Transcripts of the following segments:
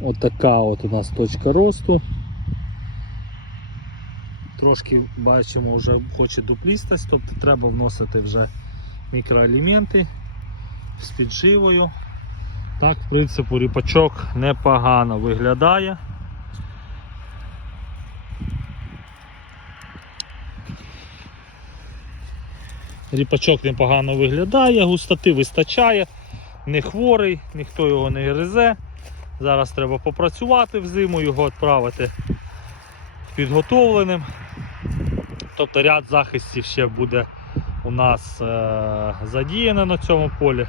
Отака от у нас точка росту. Трошки бачимо, вже хоче дуплістость, тобто треба вносити вже мікроелементи з підживою. Так, в принципі, ріпачок непогано виглядає. Ріпачок непогано виглядає, густоти вистачає, не хворий, ніхто його не гризе. Зараз треба попрацювати взиму, його відправити підготовленим. Тобто ряд захистів ще буде у нас е- задіяно на цьому полі.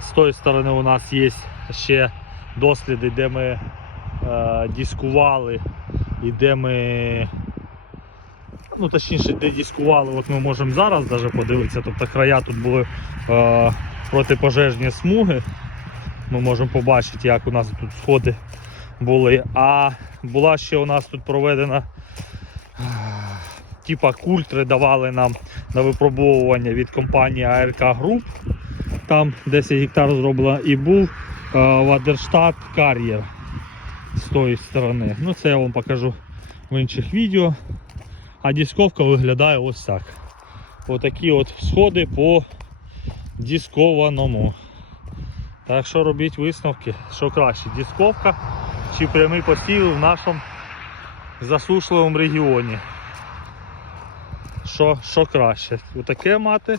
З тої сторони у нас є ще досліди, де ми е, дискували і де ми, ну точніше, де дискували, от ми можемо зараз даже подивитися. Тобто края тут були е, протипожежні смуги. Ми можемо побачити, як у нас тут сходи були. А була ще у нас тут проведена типа культри давали нам на випробовування від компанії АРК Group. Там 10 гектар зроблено і був е, Вадерштат кар'єр з тої сторони. Ну це я вам покажу в інших відео. А дисковка виглядає ось так. Отакі от сходи по дискованому. Так що робіть висновки, що краще, дисковка чи прямий посів в нашому засушливому регіоні. Що, що краще? Отаке мати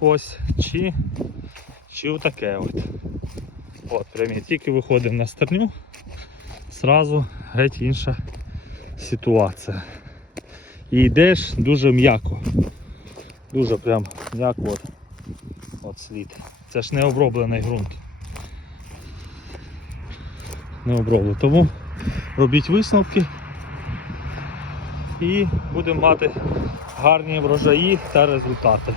ось чи, чи отаке от. От, прямі. Тільки виходимо на стерню, зразу геть інша ситуація. І йдеш дуже м'яко. Дуже прям м'яко от слід. Це ж не оброблений ґрунт. Не оброблений. Тому робіть висновки і будемо мати гарні врожаї та результати.